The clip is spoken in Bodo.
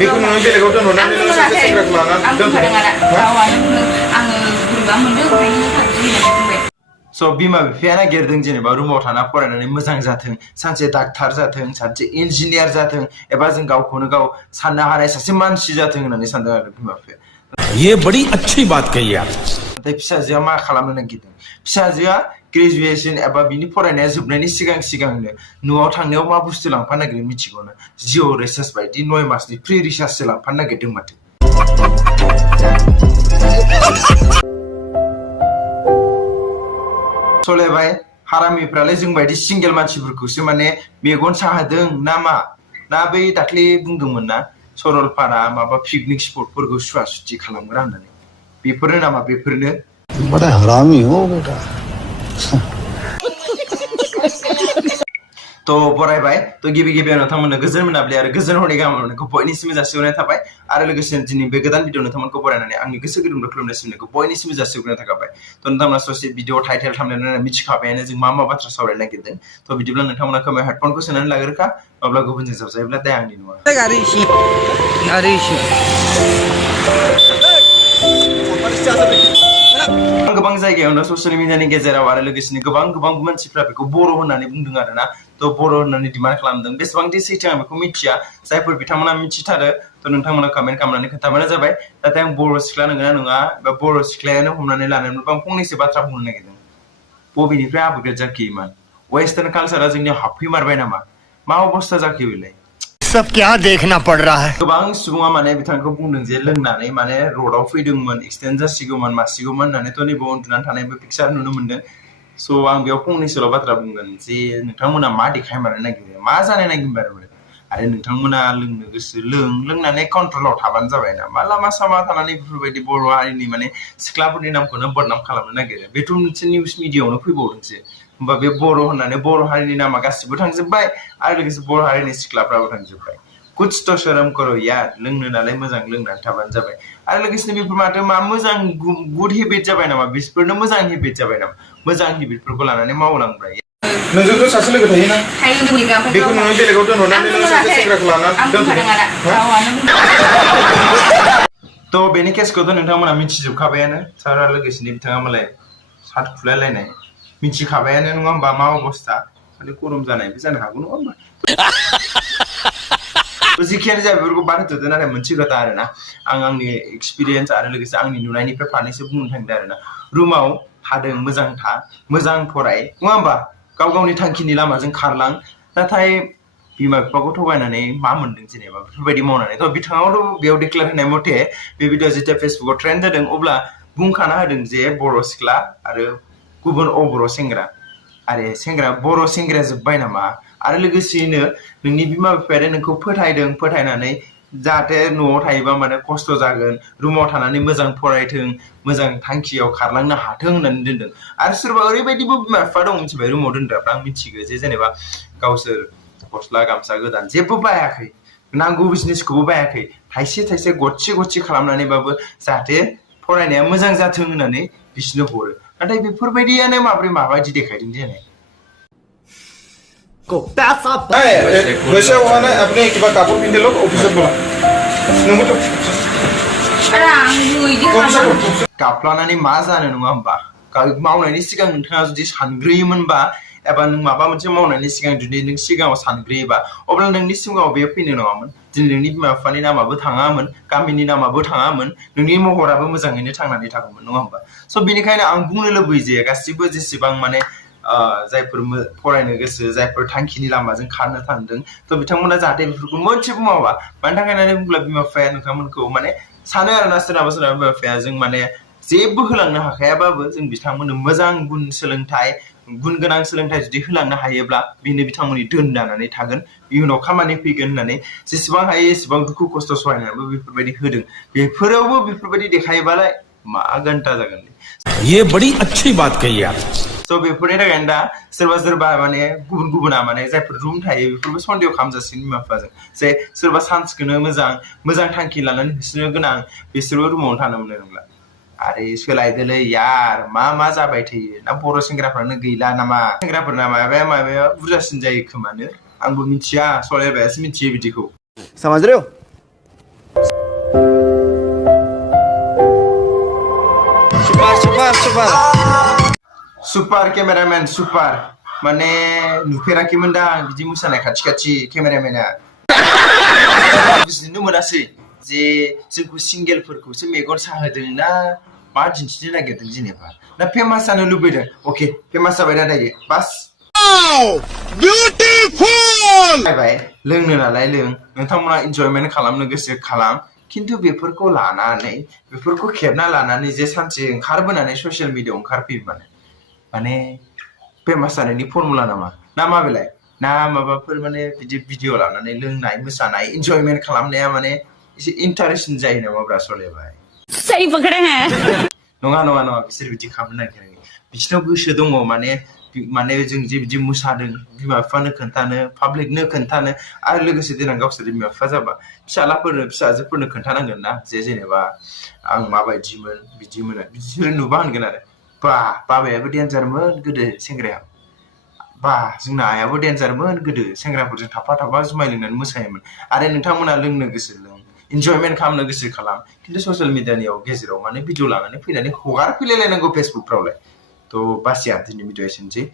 बेखौ नोङो बेलेगाव दोनहरनानै नोङो सासे सेंग्राखौ लानानै So बिमा बिफाया नागिरदों जेनेबा रुमाव थाना फरायनानै मोजां जाथों सानसे डाक्टार जाथों सानसे इन्जिनियार जाथों एबा जों गावखौनो गाव साननो हानाय सासे मानसि जाथों होननानै सानदों आरो बिमा बिफाया ये बड़ी अच्छी बात कही आप नाथाय फिसाजोआ मा खालामनो नागिरदों फिसाजोआ ग्रेजुएशन एबा बिनि फरायनाया जोबनायनि सिगांनो न'आव थांनायाव मा बुस्थु लांफानो नागिरदों मिथिगौना जिअ रिसार्च बायदि 9 मासनि फ्रि रिसार्चसो लांफानो नागिरदों माथो सलायबाय हारामिफ्रालाय जों बायदि सिंगेल मानसिफोरखौसो माने मेगन साहोदों ना मा ना बै दाख्लै बुंदोंमोन ना सरलपारा माबा पिकनिक स्पटफोरखौ सुवा सुथि खालामग्रा होननानै बेफोरनो नामा बेफोरनो बड़ा हरामी हो बेटा तो बरायबाय तो गिबियाव नोंथांमोननो गोजोन मोनाबिलि आरो गोजोन हरनि गाहाम हामलायनायखौ बयनिसिमबो जासिहरनाय थाबाय आरो लोगोसे दिनै बे गोदान भिडिअ नोंथांमोनखौ बरायनानै आंनि गोसो गुदुंजों खुलुमनाय सिबिनायखौ बयनिसिमबो जासिहरनाय थाबाय तो नोंथांमोना ससे भिडिअ टाइटेल थामनेल मिथिखाबायानो जों मा बाथ्रा सावरायनो नागिरदों तो बिदिब्ला नोंथांमोना खोमायाव हेडफनखौ सोनानै लाग्रोखा अब्ला गुबुनजों जाबजायोब्ला दाय आंनि नङा गोबां जायगायावनो ससियेल मिडियानि गेजेराव आरो लोगोसेनो गोबां मानसिफ्रा बेखौ बर' होननानै बुंदों आरोना तो बर' होननानै डिमान्ड खालामदों बेसेबांदि सैथो आं बेखौ मिथिया जायफोर बिथांमोना मिथिथारो तो नोंथांमोना कमेन्ट खालामनानै खोन्थाबानो जाबाय नाथाय आं बर' सिख्ला नंगौना नङा बा बर' सिख्लायानो हमनानै लानानैबो आं फंनैसो बाथ्रा बुंनो नागिरदों बबेनिफ्राय आपग्रेड जाखो इमान वेस्टार्न कालचारा जोंनियाव हाबफैमारबाय नामा मा अबस्था जाखो बेलाय सब क्या देखना पड़ रहा है गोबां सुबुङा माने बिथांखौ बुंदों जे लोंनानै माने रोडआव फैदोंमोन एक्सिडेन्ट जासिगौमोन मासिगौमोन होननानै तो नैबे उन्दुनानै थानायबो पिक्चार नुनो मोन्दों स' आं बेयाव फंनैसोल' बाथ्रा बुंगोन जे नोंथांमोना मा देखायमारनो नागिरो मा जानो नागिरमारो आरो नोंथांमोना लोंनो गोसो लोंनानै कन्ट्रलाव थाबानो जाबाय ना मा लामा सामा थानानै बेफोरबायदि बर' हारिनि माने सिख्लाफोरनि नामखौनो बदनाम खालामनो नागिरो बेथ' मोनसे निउस मिडियाआवनो फैबावदोंसो होमबा बे बर' होननानै बर' हारिनि नामा गासिबो थांजोब्बाय आरो लोगोसे बर' हारिनि सिख्लाफ्राबो थांजोब्बाय कुछ तो शर्म करो यार लोंनो नालाय मोजां लोंनानै थाबानो जाबाय आरो लोगोसेनो बेफोर माथो मा मोजां गुड हेबिट जाबाय नामा बिसोरनो मोजां हेबिट जाबाय नामा मोजां हेबिटफोरखौ लानानै मावलांबाय नोंजोंथ' सासे लोगो थायोना बेखौ नोङो बेलेगाव दोनहरनानै नोङो सासे सेंग्राखौ लानानै तो बेनि केसखौथ' नोंथांमोना मिथिजोबखाबायानो सारा लोगोसेनो बिथाङा मालाय सात खुलायलायनाय मिथिखाबायानो नङा होमबा मा अबस्था खालि गरम जानायबो जानो हागौ नङा होमबा जिखियानो जाया बेफोरखौ बाद होथ'दो नाथाय मोनसे खोथा आरोना आं आंनि एक्सपिरियेन्स आरो लोगोसे आंनि नुनायनिफ्राय फारनैसो बुंनो थांदों आरोना रुमाव थादों मोजां फराय नङा होमबा गावनि थांखिनि लामाजों खारलां नाथाय बिमा बिफाखौ थगायनानै मा मोनदों जेनेबा बेफोरबायदि मावनानै थ' बिथाङाथ' बेयाव डिक्लेयार होनाय मथे बे भिडिअ जेथिया फेसबुकाव ट्रेन्ड जादों अब्ला बुंखाना होदों जे बर' सिख्ला आरो गुबुन बर' सेंग्रा आरे सेंग्रा बर' सेंग्राया जोब्बाय नामा आरो लोगोसेयैनो नोंनि बिमा बिफाया नोंखौ फोथायनानै जाहाथे न'आव थायोबा माने खस्थ' जागोन रुमाव थानानै मोजां फरायथों मोजां थांखियाव खारलांनो हाथों होननानै दोनदों आरो सोरबा ओरैबायदिबो बिमा बिफा दं मिथिबाय रुमाव दोनग्राफ्रा आं मिथिगौ जे जेनेबा गावसोर गस्ला गामसा गोदान जेबो बायाखै नांगौ बिजनेसखौबो बायाखै थाइसे गरसे खालामनानैबाबो जाहाथे फरायनाया मोजां जाथों होननानै बिसोरनो हरो नाथाय बेफोरबायदियानो माबायदि देखायदों जेने वैसे हुआ ना अपने एक बार कापड़ पहन लो ऑफिसर बोला गाफ्लानानै मा जानो नङा होमबा मावनायनि सिगां नोंथाङा जुदि सानग्रोयोमोनबा एबा नों माबा मोनसे मावनायनि सिगां जुदि नों सिगाङाव सानग्रोयोबा अब्ला नोंनि सिगाङाव बेयो फैनो नङामोन दिनै नोंनि बिमा बिफानि नामाबो थाङामोन गामिनि नामाबो थाङामोन नोंनि महराबो मोजाङैनो थांनानै थागौमोन नङा होमबा स' बेनिखायनो आं बुंनो लुबैयो जे गासिबो जेसेबां माने जायफोर फरायनो गोसो जायफोर थांखिनि लामाजों खारनो थांदों थ' बिथांमोना जाहाथे बेफोरखौ मोनसेबो मावा मानि थाखाय होननानै बुङोब्ला बिमा बिफाया नोंथांमोनखौ माने सानो आरोना सोरनाबा बिमा बिफाया जों माने जेबो होलांनो हाखायाबाबो जों बिथांमोननो मोजां गुन गोनां सोलोंथाइ जुदि होलांनो हायोब्ला बेनो बिथांमोननि दोन जानानै थागोन इयुनाव खामानि फैगोन होननानै जेसेबां हायो एसेबां दुखु खस्थ' सहायनानैबो बेफोरबायदि होदों बेफोरावबो बेफोरबायदि देखायोबालाय मा घन्टा जागोन ये बड़ी अच्छी बात कही आप स' बेफोरनि थाखायनो दा सोरबा माने गुबुना माने जायफोर रुम थायो बेफोरबो सन्देह खालामजासिगोन बिमा बिफाजों जे सोरबा सान्सखौनो मोजां थांखि लानानै होसोनो गोनां बिसोरबो रुमावनो थानो मोननाय नंला आरे सोलायदोलै यार मा जाबाय थायो ना बर' सेंग्राफ्रानो गैला नामा सेंग्राफोरना माबाया बुरजासिन जायो खोमानो आंबो मिथिया सलायबायासो मिथियो बिदिखौ समझ रहे हो सुपार केमेरामैन सुपार माने नुफेराखैमोन दा बिदि मोसानाय खाथि केमेरामेना बुजिनो मोनासै जे जोंखौ सिंगेलफोरखौसो मेगन साहोदों ना मा दिन्थिनो नागिरदों जेनेबा ना फेमास जानो लुबैदों अके फेमास जाबाय ना दायो बास बाय लोंनो नालाय लों नोंथांमोना एन्जयमेन्ट खालामनो गोसो खालाम खिन्थु बेफोरखौ लानानै बेफोरखौ खेबना लानानै जे सानसे ओंखारबोनानै ससियेल मिडियायाव ओंखारफैयो माने फेमास जानायनि फर्मुला नामा ना मा बेलाय ना माबाफोर माने बिदि भिडिअ लानानै लोंनाय मोसानाय एन्जयमेन्ट खालामनाया माने एसे इन्टारेस्टिं जायो नामाब्रा सलेबाय सही पकड़े हैं नङा बिसोर बिदि खालामनो नागिराखै बिसोरनाव गोसो दङ माने जों जे बिदि मोसादों बिमा बिफानो खोन्थानो पाब्लिकनो खोन्थानो आरो लोगोसे देनां गावसोर बिमा बिफा जाबा फिसालाफोरनो फिसाजोफोरनो खोन्थानांगोन ना जे जेनेबा आं माबायदिमोन बिदिमोन बिसोरो नुबा होनगोन आरो बा बाबायाबो डेन्जारमोन गोदो सेंग्राया बा जोंना आयाबो डेन्जारमोन गोदो सेंग्राफोरजों थाफा जुमाय लोंनानै मोसायोमोन आरो नोंथांमोना लोंनो गोसो लों एन्जयमेन्ट खालामनो गोसो खालाम खिन्थु ससियेल मिडियानियाव गेजेराव माने भिडिअ लानानै फैनानै हगारफैलायनांगौ फेसबुकफ्रावलाय थ' बासिया दिनै भिडिअ एसेनोसै